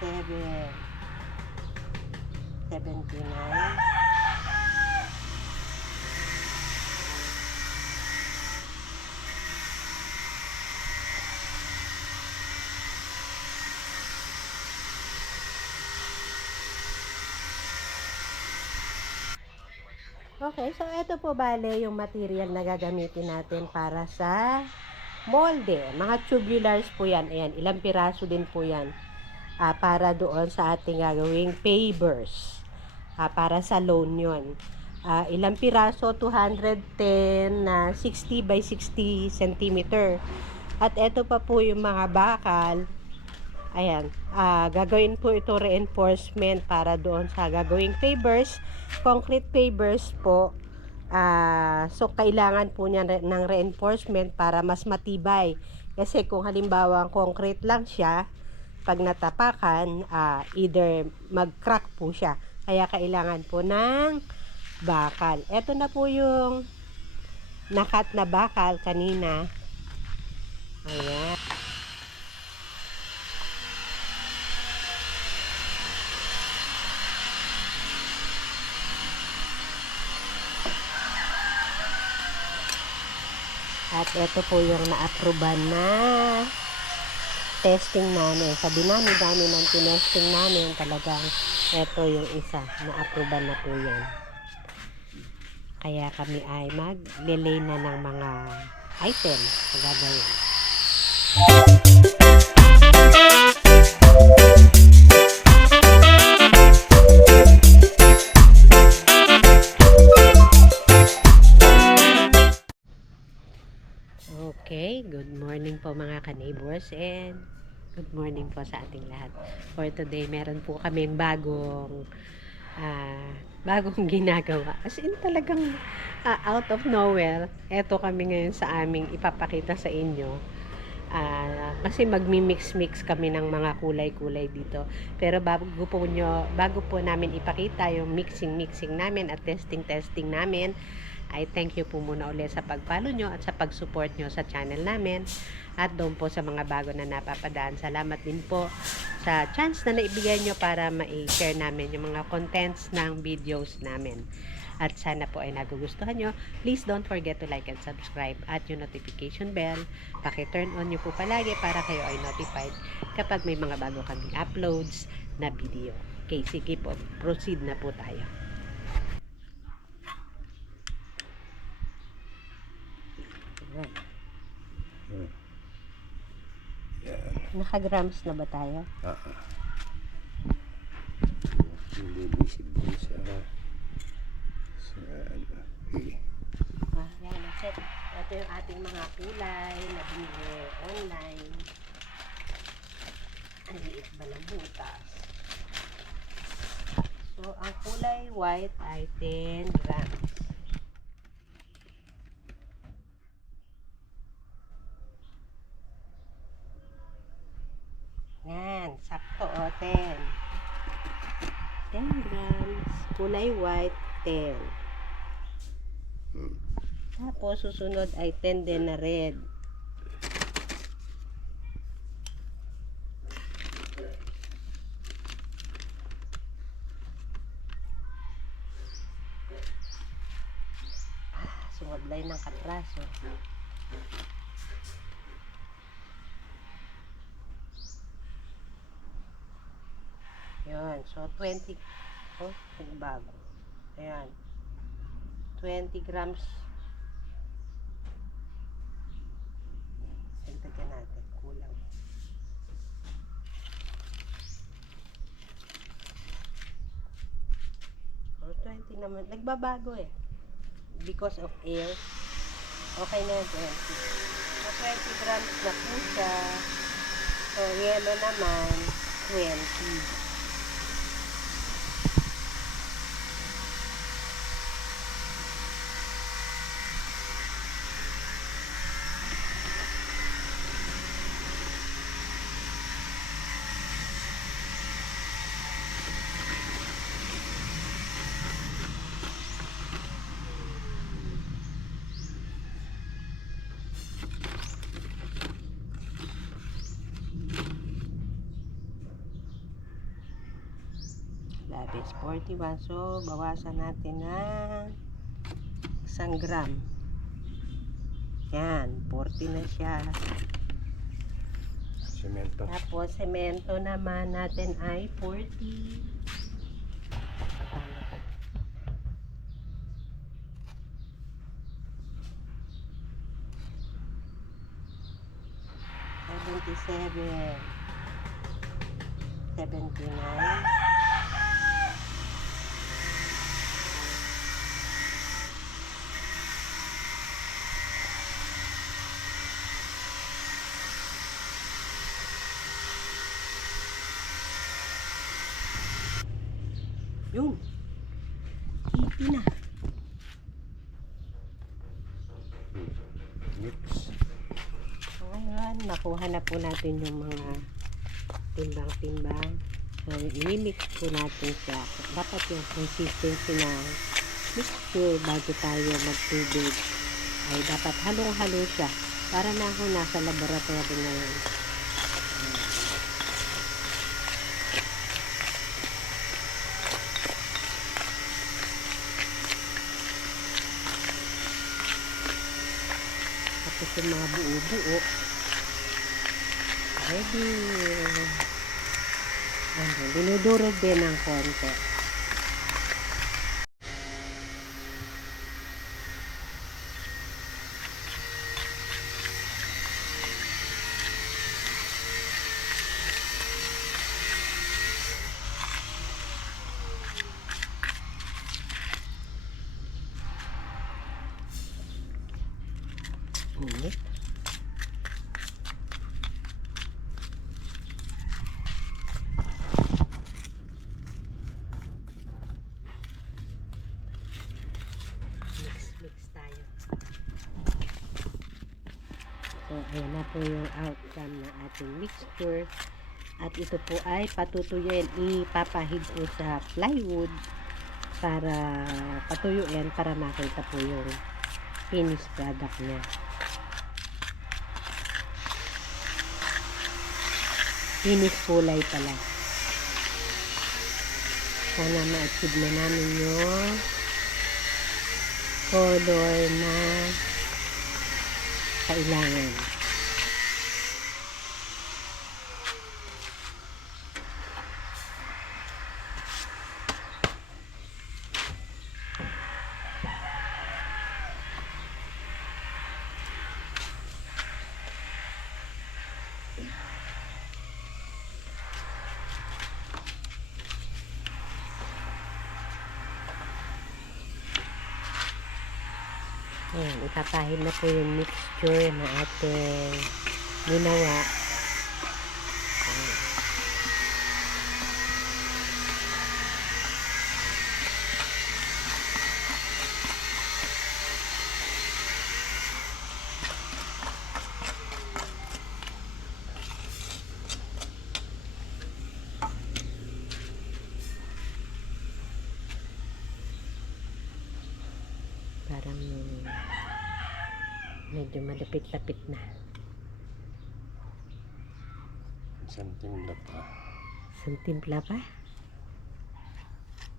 77, 79. Okay, so ito po bale yung material na gagamitin natin para sa molde. Mga tubulars po yan. Ayan, ilang piraso din po yan. Para doon sa ating gagawing pavers. Para sa loan yun. Ilang piraso? 210 na 60 by 60 centimeter. At ito pa po yung mga bakal. Ayan, gagawin po ito reinforcement para doon sa gagawing pavers, concrete pavers po. So, kailangan po niya ng reinforcement para mas matibay. Kasi kung halimbawa ang concrete lang siya, pag natapakan, either mag-crack po siya. Kaya kailangan po ng bakal. Ito na po yung nakat na bakal kanina. Ayan. At ito po yung na-approvean na testing namin. Sa dinami-dami ng tinesting namin, talagang ito yung isa. Na-approvean na po yan. Kaya kami ay mag-lelay na ng mga items na gagawin. Okay, good morning po mga ka-neighbors and good morning po sa ating lahat. For today, meron po kaming bagong ginagawa. As in talagang out of nowhere, eto kami ngayon sa aming ipapakita sa inyo. Kasi magmi-mix-mix kami ng mga kulay-kulay dito. Pero bago po namin ipakita yung mixing namin at testing namin, I thank you po muna ulit sa pag-follow nyo at sa pag-support nyo sa channel namin. At doon po sa mga bago na napapadaan, salamat din po sa chance na naibigay nyo para ma-share namin yung mga contents ng videos namin. At sana po ay nagugustuhan nyo. Please don't forget to like and subscribe at yung notification bell. Paki-turn on nyo po palagi para kayo ay notified kapag may mga bago kaming uploads na video. Okay, sige po. Proceed na po tayo. Naka-grams na ba tayo? Hindi visible sa Yan, set. Ito yung ating mga kulay na binili online. Ang liit ba ng butas? So, ang kulay white ay 10 grams. Yan, sakto o 10. 10 grams. Kulay white, 10. Tapos, susunod ay 10 din na red. Sumablay ng katraso. Yun. So, 20. Oh, bago. Ayan. 20 grams. Dagdagan natin. Kulang. Oh, 20 naman. Nagbabago eh. Because of air. Okay na yun. 20. So, 20 grams na po siya. So, yellow naman, 20. that is 41. So, bawasan natin ng 1 gram. Yan, 40 na siya. Semento. Tapos, semento naman natin ay 40. Tama ba? 77. 79. Yun. 80 na. Mix. So, ngayon, nakuha na po natin yung mga timbang-timbang. So, i-mix po natin siya. Dapat yung consistency ng mixture bago tayo magtubig ay dapat halong-halo siya. Para na ako nasa laboratory ngayon. Tapos yung mga buo-buo. Ready. Dinudurog din ng konti. Init. Mix tayo. So, ayan na po yung outcome ng ating mixture. At ito po ay patutuyuin. Ipapahid po sa plywood para patuyuin para makita po yung finished product niya. Finished kulay pala. Sana ma-achieve na namin yung color na kailangan. Ayan, ipapahid na po yung mixture na ating ginawa. Parang medyo malapit-lapit na. Santimpla pa. Santimpla pa?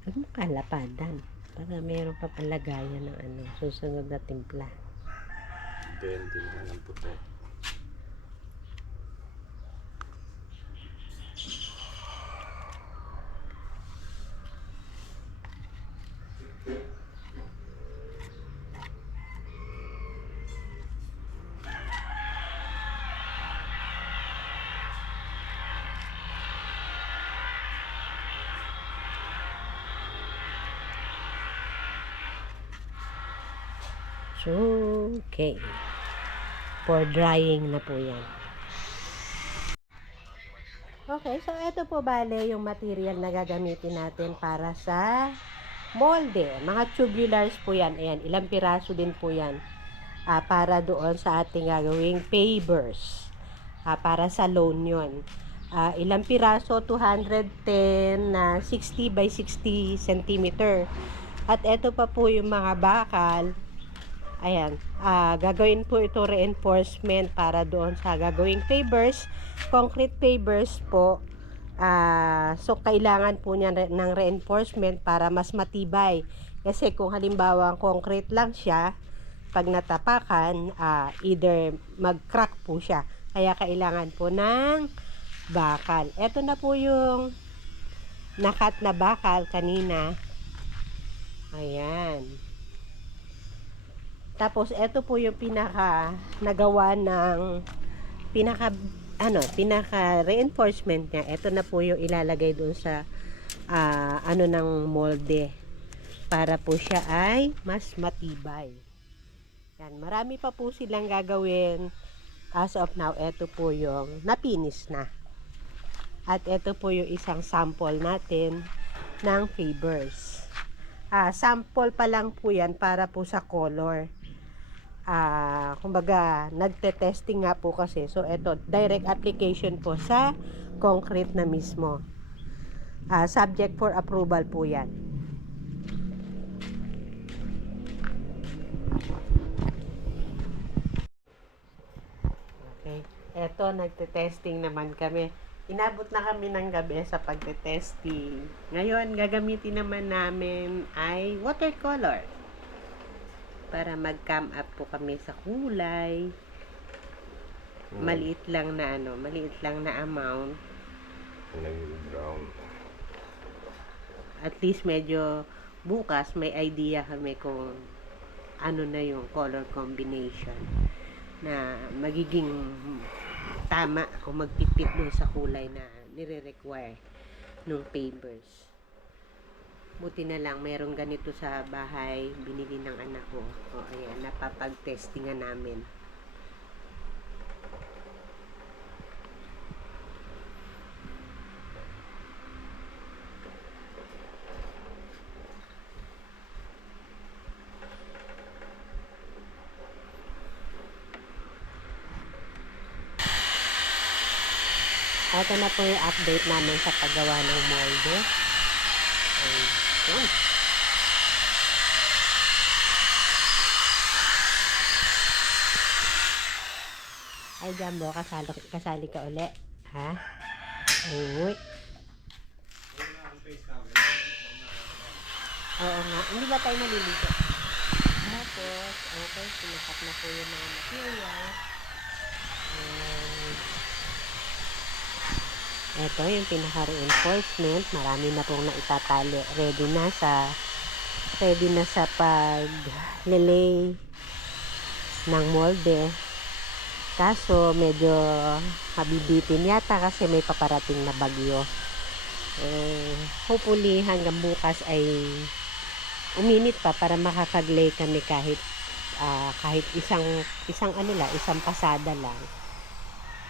Huwag mo kalapadan. Para meron pa palagayan ng susunod na timpla. 20 na lang puti. Okay. For drying na po yan. Okay, so ito po bale yung material na gagamitin natin para sa molde. Mga tubulars po yan. Ayan, ilang piraso din po yan. Para doon sa ating gagawing pavers. Para sa loan yun. Ilang piraso? 210 na 60 by 60 cm. At ito pa po yung mga bakal. Ayan, gagawin po ito reinforcement para doon sa gagawing pavers, concrete pavers po So, kailangan po niya ng reinforcement para mas matibay. Kasi kung halimbawa concrete lang siya, pag natapakan, either mag-crack po siya. Kaya kailangan po ng bakal. Ito na po yung nakat na bakal kanina. Ayan. Tapos, ito po yung pinaka nagawa ng pinaka reinforcement niya. Ito na po yung ilalagay doon sa ng molde para po siya ay mas matibay. Yan, marami pa po silang gagawin. As of now, ito po yung napinis na. At ito po yung isang sample natin ng fibers. Sample pa lang po yan para po sa color. Kumbaga, nagte-testing nga po kasi. So, ito, direct application po sa concrete na mismo. Subject for approval po yan. Okay. Ito, nagte-testing naman kami. Inabot na kami ng gabi sa pagte-testing. Ngayon, gagamitin naman namin ay watercolor. Para mag-come up po kami sa kulay. Maliit lang na amount. Nag-brown. At least medyo bukas may idea kami kung ano na yung color combination na magiging tama kung magpipit dun sa kulay na nire-require ng papers. Buti na lang, mayroong ganito sa bahay, binili ng anak ko. O, ayan, napapag-testingan namin. Ito na po yung update namin sa paggawa ng molde. Ayun. Ay, Jumbo, kasali ka uli. Ha? Uy. Oo nga. Hindi ba tayo nalilito? Tapos, okay, sinakat na po yung mga material. Ito yung pinaka-reinforcement. Marami na pong naitatali. Ready na sa pag-lay ng molde. Kaso, medyo mabibitin yata kasi may paparating na bagyo. Hopefully, hanggang bukas ay uminit pa para makakag-lay kami kahit isang pasada lang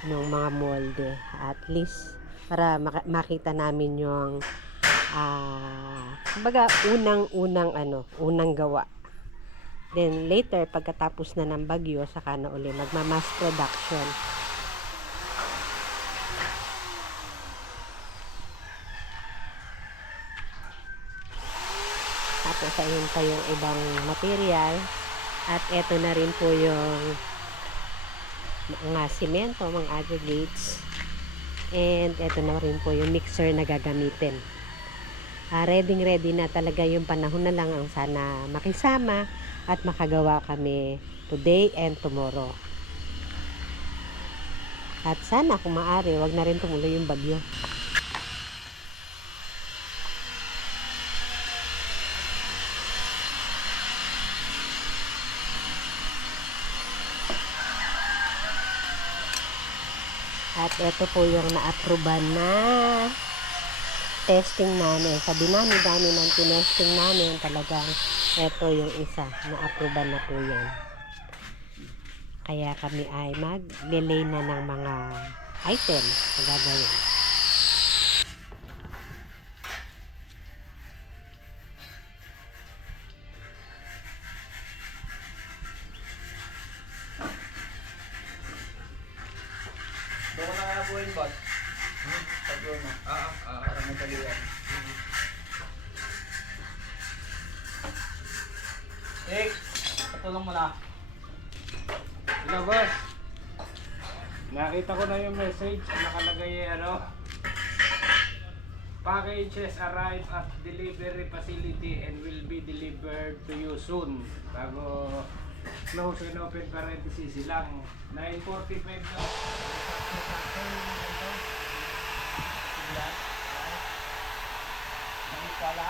ng mga molde. At least, para makita namin yung kumbaga unang gawa. Then later pagkatapos na ng bagyo saka na uli magma-mass production. Tapos ayun pa yung ibang material at eto na rin po yung mga simento, mga aggregates. And ito na rin po yung mixer na gagamitin. Ready na talaga yung panahon na lang ang sana makisama at makagawa kami today and tomorrow. At sana kung maaari, wag na rin tumuloy yung bagyo. At ito po yung na-approvean na testing namin. Sa dinami-dami ng tinesting namin, talagang ito yung isa. Na-approvean na po yan. Kaya kami ay mag-delay na ng mga items na gagawin. Doon ko na kaya buhin, boss. Pag-doon mo. Para madali yan. Ik, patulong mo na. Hello, boss. Nakita ko na yung message. Nakalagay Packages arrive at delivery facility and will be delivered to you soon. Bago close and open parenthesis lang. 9:45 na. Wala.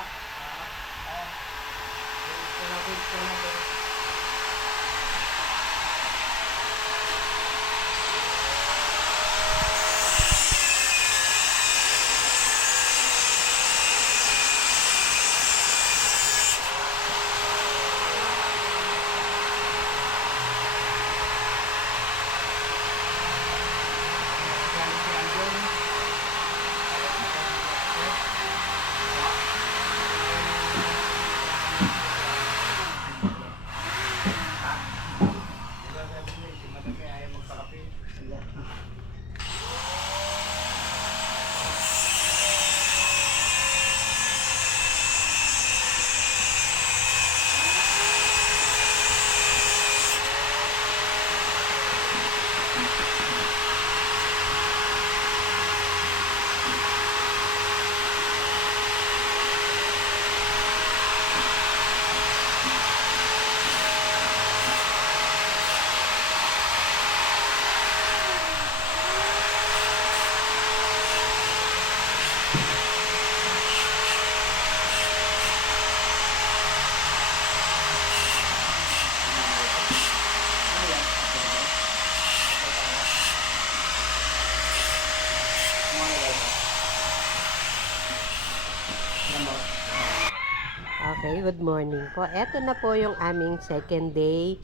Okay, good morning po. Eto na po yung aming second day.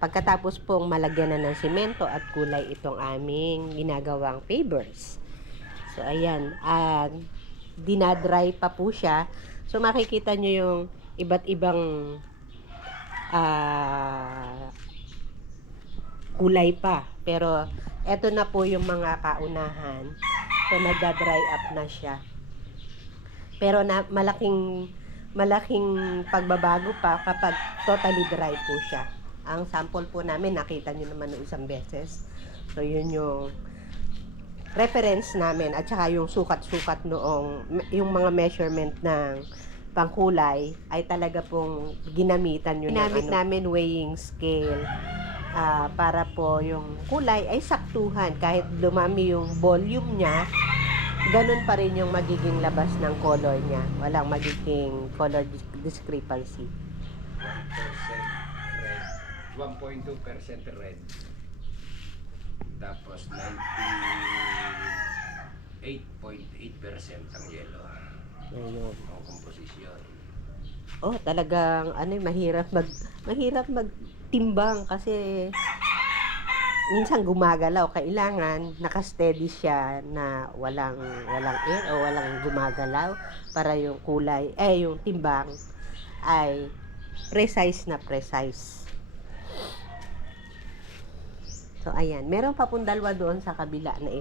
Pagkatapos pong malagyan na ng simento at kulay itong aming ginagawang pavers. So, ayan. Dinadry pa po siya. So, makikita nyo yung iba't ibang kulay pa. Pero, eto na po yung mga kaunahan. So, nagda-dry up na siya. Pero malaking pagbabago pa kapag totally dry po siya. Ang sample po namin, nakita nyo naman ng isang beses. So, yun yung reference namin at saka yung sukat-sukat noong, yung mga measurement ng pangkulay ay talaga pong ginamitan yun. Ginamit namin weighing scale para po yung kulay ay saktuhan. Kahit lumami yung volume niya, ganun pa rin yung magiging labas ng color niya. Walang magiging color discrepancy. 1.2% red. Tapos 98.8% ang yellow. Ayun. Ang komposisyon. Oh, talagang mahirap magtimbang kasi minsan gumagalaw. Kailangan naka-steady siya na walang air o walang gumagalaw para yung kulay, yung timbang ay precise na precise. So, ayan. Meron pa pong dalawa doon sa kabila na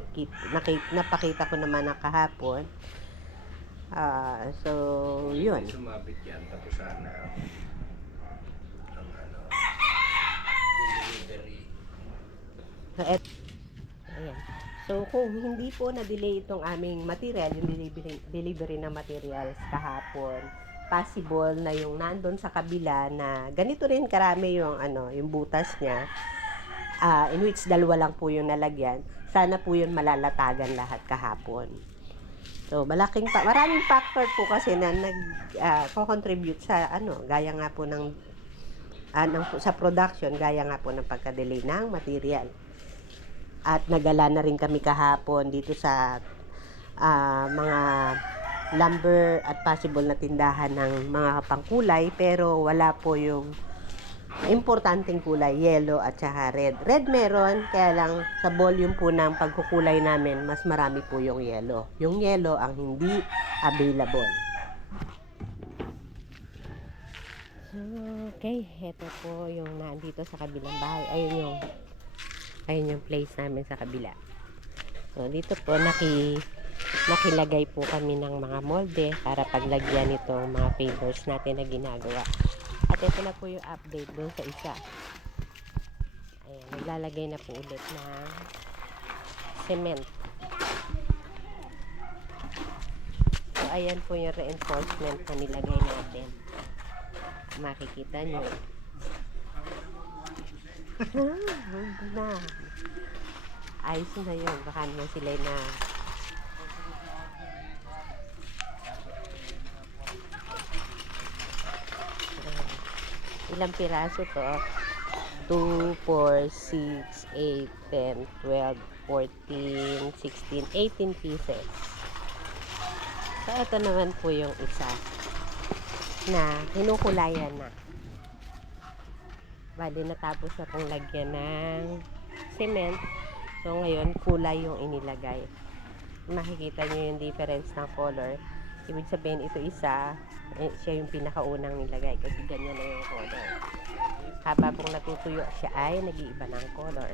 napakita ko naman na kahapon. So, yun. Sumabit yan. Tapos sana ang delivery. So, ayan. So, kung hindi po na-delay itong aming material, yung delivery ng materials kahapon, possible na yung nandun sa kabila na ganito rin karami yung yung butas niya, in which dalawa lang po yung nalagyan, sana po yun malalatagan lahat kahapon. So, maraming factor po kasi na nag-contribute sa gaya nga po sa production, gaya nga po ng pagka-delay ng material. At nagala na rin kami kahapon dito sa mga lumber at possible na tindahan ng mga pangkulay, pero wala po yung importanteng kulay, yellow at saka red. Red meron, kaya lang sa volume po ng pagkukulay namin, mas marami po yung yellow. Yung yellow ang hindi available. Okay, heto po yung nandito sa kabilang bahay. Ayun yung place namin sa kabila. So, dito po nakilagay po kami ng mga molde para paglagyan itong mga pavers natin na ginagawa. At ito na po yung update doon sa isa. Ayan, naglalagay na po ulit ng cement. So, ayan po yung reinforcement na nilagay natin. Makikita nyo. Na. Ayos na yun. Baka naman sila na ilang piraso to? 2, 4, 6, 8, 10, 12, 14, 16, 18 pieces. So, ito naman po yung isa na hinukulayan na. Bali, natapos na pong lagyan ng cement. So, ngayon, kulay yung inilagay. Makikita nyo yung difference ng color. Ibig sabihin, ito isa, siya yung pinakaunang nilagay kasi ganyan na yung color. Habang pong natutuyo siya ay nag-iiba ng color.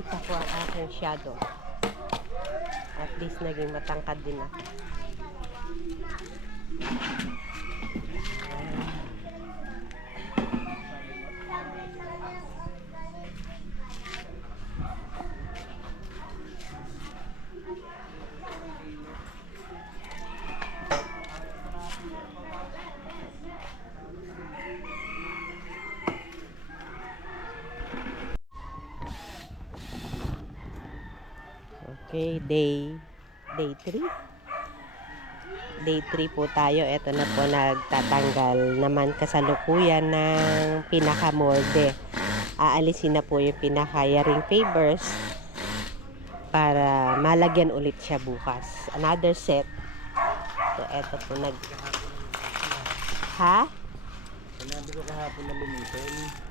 Kita ko ang aking shadow. At least naging matangkad din ako. Okay, day 3. Day 3 po tayo. Ito na po nagtatanggal naman kasalukuyan ng pinakamolde. Aalisin na po yung pinaka-yaring fibers para malagyan ulit siya bukas. Another set. So, ito po Ha? Sinabi ko kahapon na lumitin.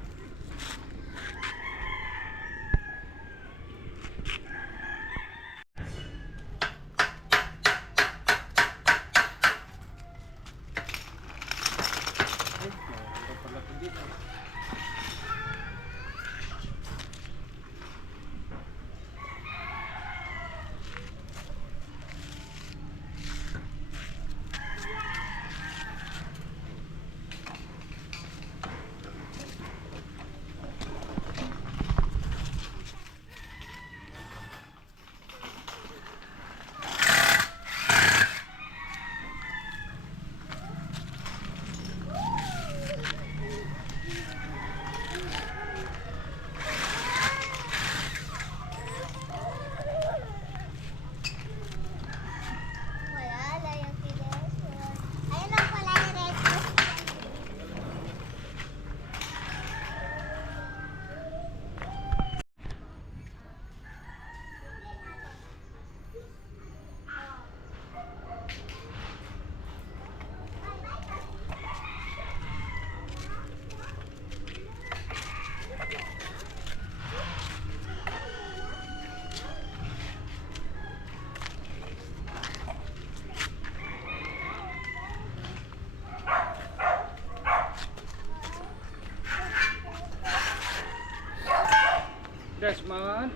Desmond.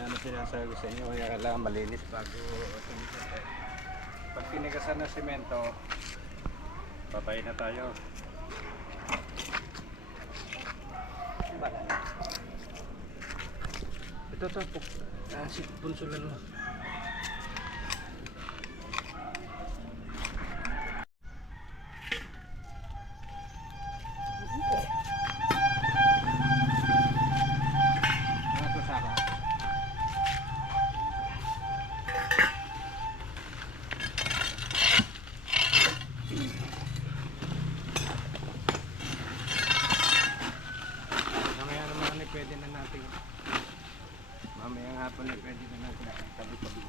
Ano sinasabi ko sa inyo, kaya kailangan malinis bago Pag tinigasan ng semento, patay na tayo. ito po. Si Punsulan mo. Mamaya naman pwede na natin. Mamayang hapon pwede na natin tabi-tabi.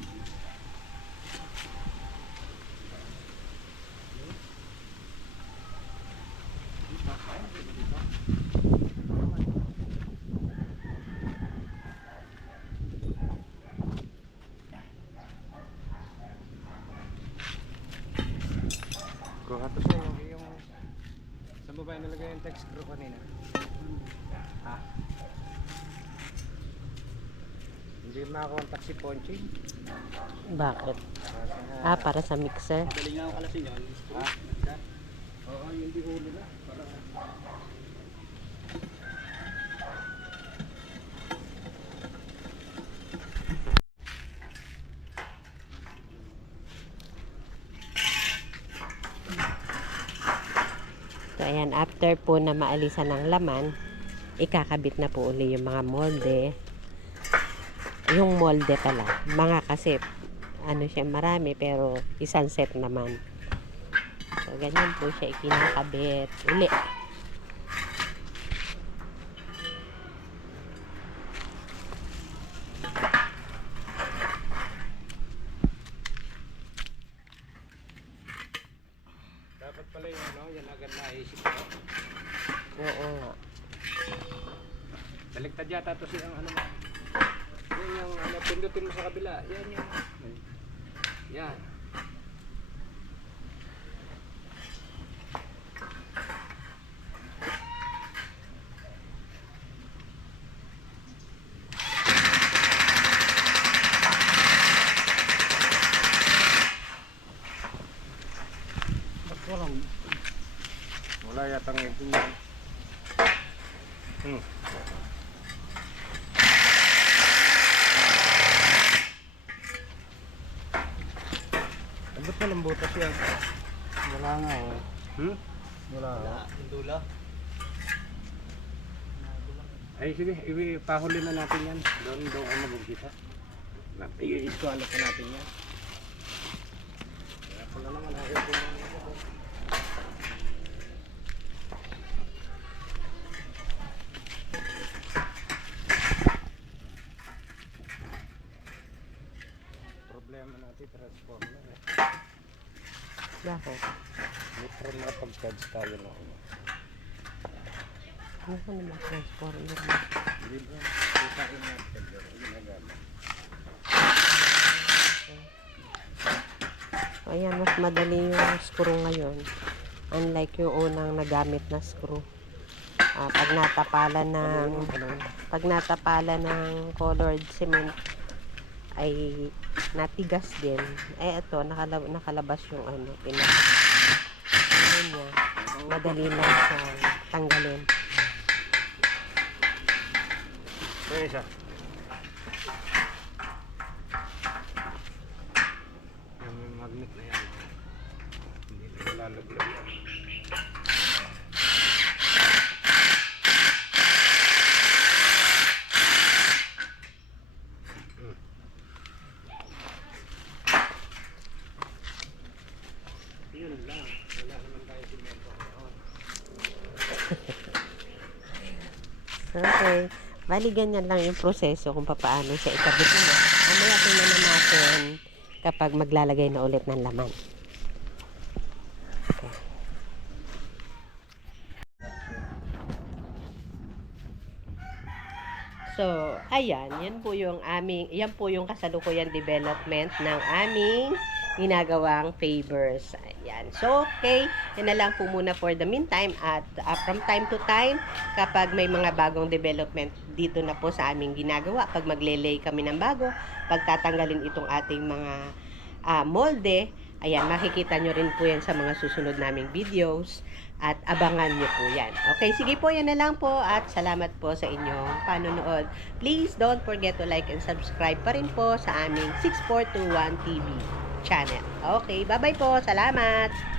mo ba nilagay yung text screw kanina? Ha? Hindi makakontak si Ponching. Bakit? Ah, para sa mixer. Dali nga ako kalasin yun. Ha? Oo, hindi huli na. Para... So, ayan, after po na maalisan ng laman, ikakabit na po uli yung mga molde. Yung molde pala, mga kasi, ano siya, marami, pero isang set naman. So, ganyan po siya ikinakabit uli. Dapat pala yung ano, yan agad naisip ko. Oo nga. Baliktad yata to siyang ano mo. Yan yung ano, pindutin mo sa kabila. Yan yung... Yan. Wala yatang ito yan. Ba't walang butas yan? Wala nga oh. Wala. Wala. Yung dula. Ay sige, pahuli na natin yan. Doon ako mag-umpisa. I-iskwala pa natin yan. Kaya pala naman ayaw ko na. Problema natin, transformer eh. Bakit? May pro makapag-charge tayo na ano. Ano ka naman transformer mo? Hindi ba? Kita rin natin. Ginagamit. So, ayan, mas madali yung screw ngayon. Unlike yung unang nagamit na screw. Pag natapalan ng colored cement ay natigas din. Eh ito, nakalabas yung ano, ano niya. Madali lang siyang tanggalin. Kaya siya. Yan may magnet na yan. Hindi na lalaglag yan. Yun lang. Wala naman tayo simento ngayon. Okay. Bali, ganyan lang yung proseso kung paano siya ikabit mo. Mamaya tingnan na natin kapag maglalagay na ulit ng laman. Okay. So, ayan, yan po yung kasalukuyan development ng aming ginagawang favors. Ayan. So, okay. Yan na lang po muna for the meantime at from time to time, kapag may mga bagong development dito na po sa aming ginagawa, pag magle-lay kami ng bago, pagtatanggalin itong ating mga molde, ayan, makikita nyo rin po yan sa mga susunod naming videos at abangan nyo po yan. Okay, sige po, yan na lang po at salamat po sa inyong panonood. Please don't forget to like and subscribe pa rin po sa aming 6421 TV channel. Okay, bye-bye po. Salamat!